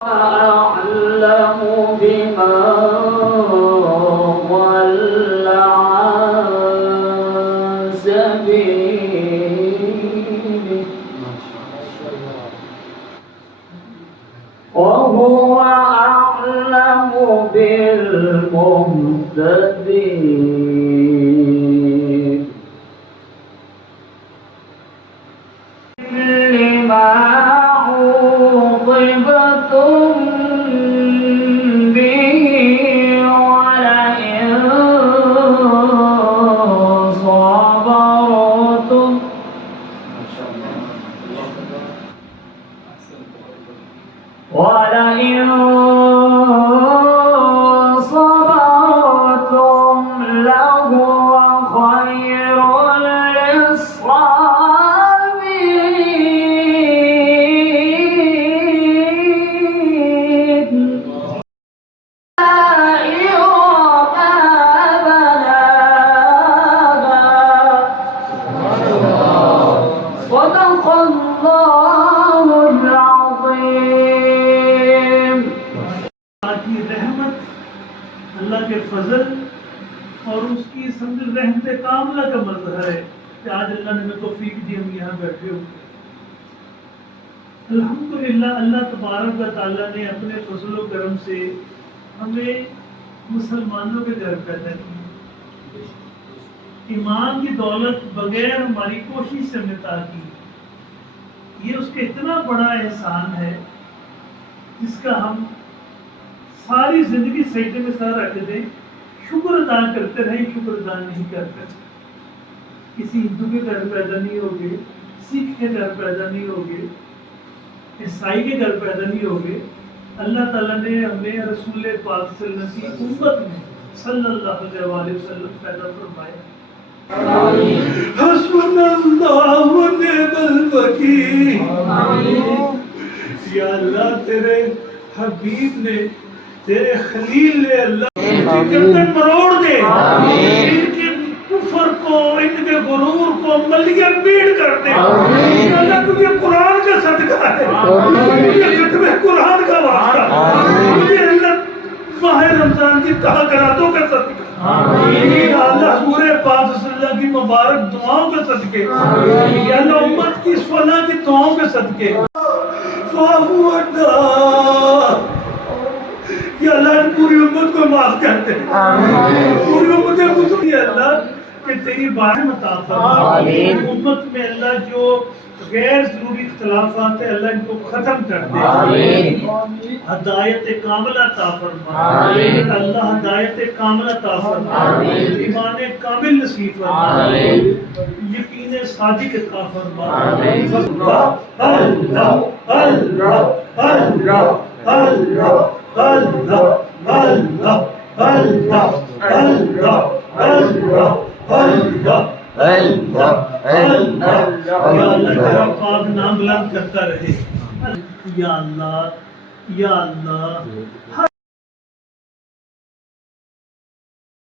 أعلم بما ضل عن سبيله وهو أعلم بالمهتدين لما عوقبتم به ولئن صبرتم لهو خير للصابرين صدق الله العظيم. کی رحمت، اللہ کے فضل اور اس کی سمجھ رحمت کاملہ کا مظہر ہے کہ آج اللہ نے ہمیں توفیق دی ہم یہاں بیٹھے ہو. الحمدللہ اللہ تبارک و تعالیٰ نے اپنے فضل و کرم سے ہمیں مسلمانوں کے گھر پیدا کیا. ایمان کی دولت بغیر ہماری کوشش سے عطا کی. یہ اس کا اتنا بڑا احسان ہے جس کا ہم ساری زندگی سجدے میں سر رکھ دیں، شکر ادا کرتے رہیں، شکر ادا نہیں کرتے. کسی ہندو کے گھر پیدا نہیں ہوگے، سکھ کے گھر پیدا نہیں ہوگے، عیسائی کے گھر پیدا نہیں ہوگے. اللہ تعالیٰ نے ہمیں رسول پاک صلی اللہ علیہ وسلم کی امت میں صلی اللہ علیہ وسلم پیدا فرمایا. حسبنا اللہ و نعم الوکیل. یا اللہ تیرے حبیب نے، تیرے خلیل نے اللہ گردن مروڑ دے، ان کے کفر کو، ان کے غرور کو ملیہ بیڑ کر دے. اللہ تجھے قرآن کا صدقہ ہے، تجھے ختم قرآن کا واسطہ، تجھے اللہ ماہ رمضان کی تحقراتوں کا صدقہ، یا اللہ حضور پاک صلی اللہ کی مبارک دعاؤں کے صدقے، یا اللہ امت کی صلاح کی دعاؤں کے صدقے. یا اللہ پوری امت کو معاف کرتے ہیں، پوری امت مسلم. یا اللہ کہ تیری بارے عطا فرما. امت میں اللہ جو غیر ضروری اختلافات ہیں اللہ ان کو ختم کر دے. ہدایت کاملہ عطا فرما. اللہ ہدایت کاملہ عطا فرما. ایمان کامل نصیب فرما. یقین صادق عطا فرما. اللہ اللہ اللہ اللہ اللہ اللہ اللہ اللہ اللہ اللہ اللہ تیرا پاک نام بلند کرتا رہے. یا اللہ یا اللہ